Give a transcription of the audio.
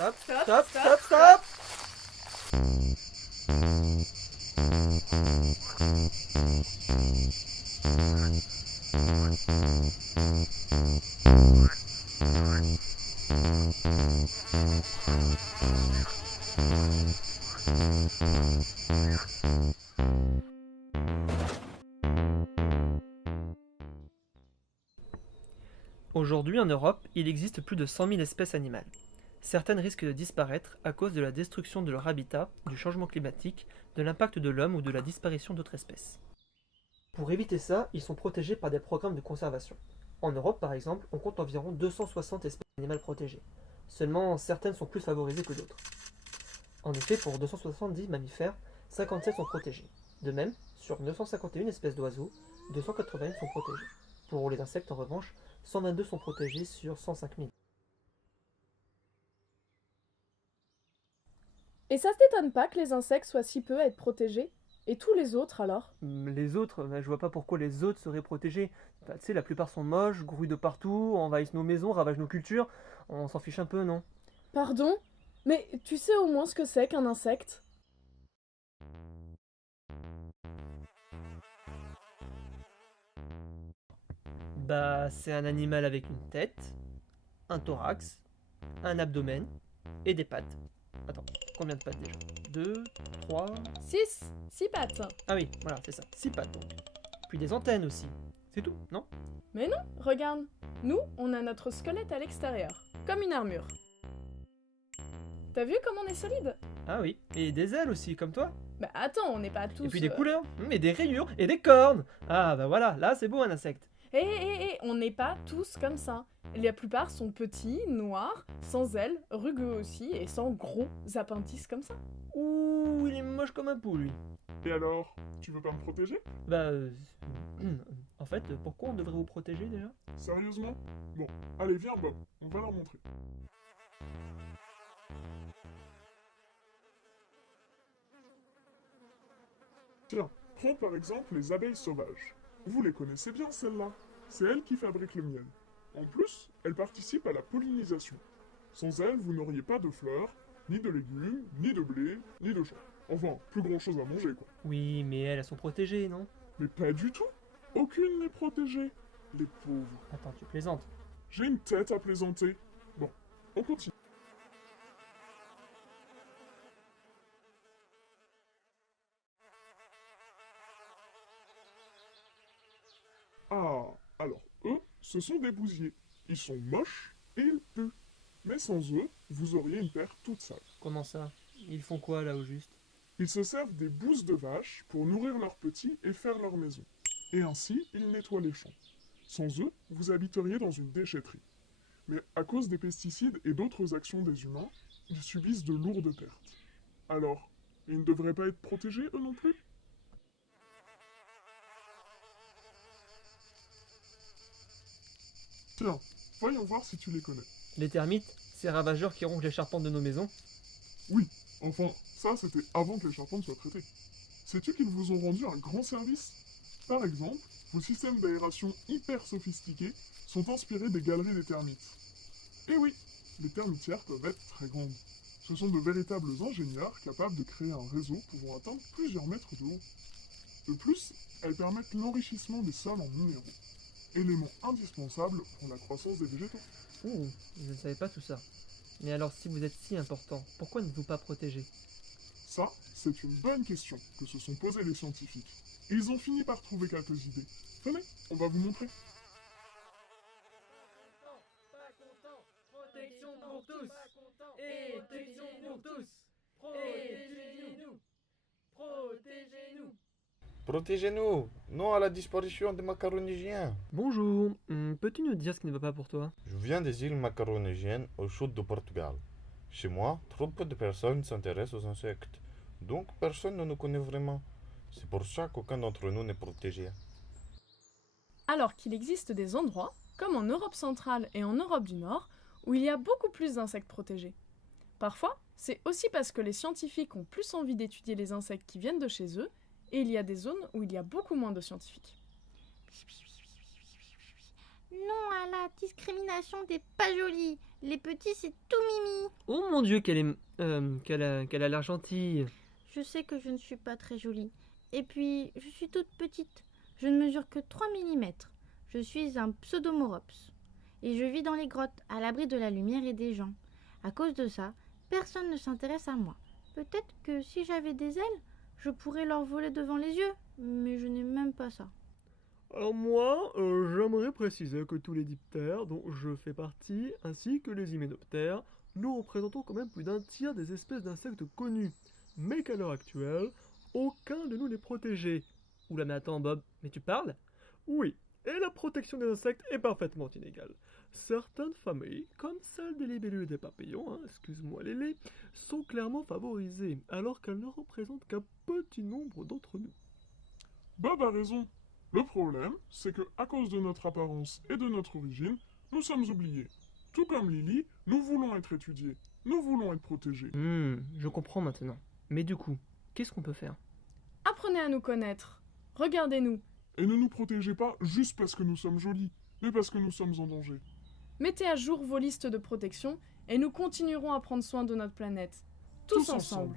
Stop, Stop, stop, stop, stop, stop. Aujourd'hui en Europe, il existe plus de 100 000 espèces animales. Certaines risquent de disparaître à cause de la destruction de leur habitat, du changement climatique, de l'impact de l'homme ou de la disparition d'autres espèces. Pour éviter ça, ils sont protégés par des programmes de conservation. En Europe, par exemple, on compte environ 260 espèces animales protégées. Seulement, certaines sont plus favorisées que d'autres. En effet, pour 270 mammifères, 57 sont protégés. De même, sur 951 espèces d'oiseaux, 281 sont protégées. Pour les insectes, en revanche, 122 sont protégés sur 105 000. Et ça t'étonne pas que les insectes soient si peu à être protégés? Et tous les autres alors? Les autres, je vois pas pourquoi les autres seraient protégés. Tu sais, la plupart sont moches, grouillent de partout, envahissent nos maisons, ravagent nos cultures. On s'en fiche un peu, non? Pardon? Mais tu sais au moins ce que c'est qu'un insecte? Bah, c'est un animal avec une tête, un thorax, un abdomen et des pattes. Attends, combien de pattes déjà? 2, 3. 6 pattes. Ah oui, voilà, c'est ça, 6 pattes donc. Puis des antennes aussi. C'est tout, non? Mais non, regarde. Nous, on a notre squelette à l'extérieur, comme une armure. T'as vu comme on est solide? Ah oui, et des ailes aussi, comme toi. Bah attends, on n'est pas tous... Et puis des couleurs, et des rayures, et des cornes. Ah bah voilà, là c'est beau un insecte. On n'est pas tous comme ça. La plupart sont petits, noirs, sans ailes, rugueux aussi, et sans gros appendices comme ça. Ouh, il est moche comme un pou lui. Et alors, tu veux pas me protéger? Bah, en fait, pourquoi on devrait vous protéger déjà? Sérieusement? Bon, allez, viens Bob, on va leur montrer. Tiens, prends par exemple les abeilles sauvages. Vous les connaissez bien celles-là. C'est elles qui fabriquent le miel. En plus, elles participent à la pollinisation. Sans elles, vous n'auriez pas de fleurs, ni de légumes, ni de blé, ni de champs. Enfin, plus grand chose à manger, quoi. Oui, mais elles sont protégées, non? Mais pas du tout. Aucune n'est protégée. Les pauvres. Attends, tu plaisantes. J'ai une tête à plaisanter. Bon, on continue. Ah, alors eux, ce sont des bousiers. Ils sont moches et ils puent. Mais sans eux, vous auriez une terre toute sale. Comment ça? Ils font quoi là au juste? Ils se servent des bousses de vaches pour nourrir leurs petits et faire leur maison. Et ainsi, ils nettoient les champs. Sans eux, vous habiteriez dans une déchetterie. Mais à cause des pesticides et d'autres actions des humains, ils subissent de lourdes pertes. Alors, ils ne devraient pas être protégés, eux non plus? Tiens, voyons voir si tu les connais. Les termites, ces ravageurs qui rongent les charpentes de nos maisons? Oui, enfin, ça c'était avant que les charpentes soient traitées. Sais-tu qu'ils vous ont rendu un grand service? Par exemple, vos systèmes d'aération hyper sophistiqués sont inspirés des galeries des termites. Et oui, les termitières peuvent être très grandes. Ce sont de véritables ingénieurs capables de créer un réseau pouvant atteindre plusieurs mètres de haut. De plus, elles permettent l'enrichissement des sols en minéraux, élément indispensable pour la croissance des végétaux. Ouh, je ne savais pas tout ça. Mais alors si vous êtes si important, pourquoi n'êtes-vous pas protégé? Ça, c'est une bonne question que se sont posées les scientifiques. Et ils ont fini par trouver quelques idées. Venez, on va vous montrer. Pas content, protection pour tous. Protection pour tous. Protégez-nous. Protégez-nous. Protégez-nous, non à la disparition des macaronésiens. Bonjour, peux-tu nous dire ce qui ne va pas pour toi? Je viens des îles macaronésiennes au sud du Portugal. Chez moi, trop peu de personnes s'intéressent aux insectes. Donc personne ne nous connaît vraiment. C'est pour ça qu'aucun d'entre nous n'est protégé. Alors qu'il existe des endroits, comme en Europe centrale et en Europe du Nord, où il y a beaucoup plus d'insectes protégés. Parfois, c'est aussi parce que les scientifiques ont plus envie d'étudier les insectes qui viennent de chez eux, et il y a des zones où il y a beaucoup moins de scientifiques. Non à la discrimination des pas jolis. Les petits, c'est tout mimi. Oh mon Dieu, qu'elle a l'air gentille. Je sais que je ne suis pas très jolie. Et puis, je suis toute petite. Je ne mesure que 3 millimètres. Je suis un pseudomorops. Et je vis dans les grottes, à l'abri de la lumière et des gens. À cause de ça, personne ne s'intéresse à moi. Peut-être que si j'avais des ailes, je pourrais leur voler devant les yeux. Mais je n'ai même pas ça. Alors moi, j'aimerais préciser que tous les diptères, dont je fais partie, ainsi que les hyménoptères, nous représentons quand même plus d'un tiers des espèces d'insectes connues. Mais qu'à l'heure actuelle, aucun de nous n'est protégé. Oula mais attends Bob, mais tu parles? Oui, et la protection des insectes est parfaitement inégale. Certaines familles, comme celle des libellules et des papillons, excuse-moi Lélé, sont clairement favorisées, alors qu'elles ne représentent qu'un petit nombre d'entre nous. Bob a raison. Le problème, c'est que à cause de notre apparence et de notre origine, nous sommes oubliés. Tout comme Lily, nous voulons être étudiés. Nous voulons être protégés. Je comprends maintenant. Mais du coup, qu'est-ce qu'on peut faire? Apprenez à nous connaître. Regardez-nous. Et ne nous protégez pas juste parce que nous sommes jolis, mais parce que nous sommes en danger. Mettez à jour vos listes de protection et nous continuerons à prendre soin de notre planète. Tous ensemble.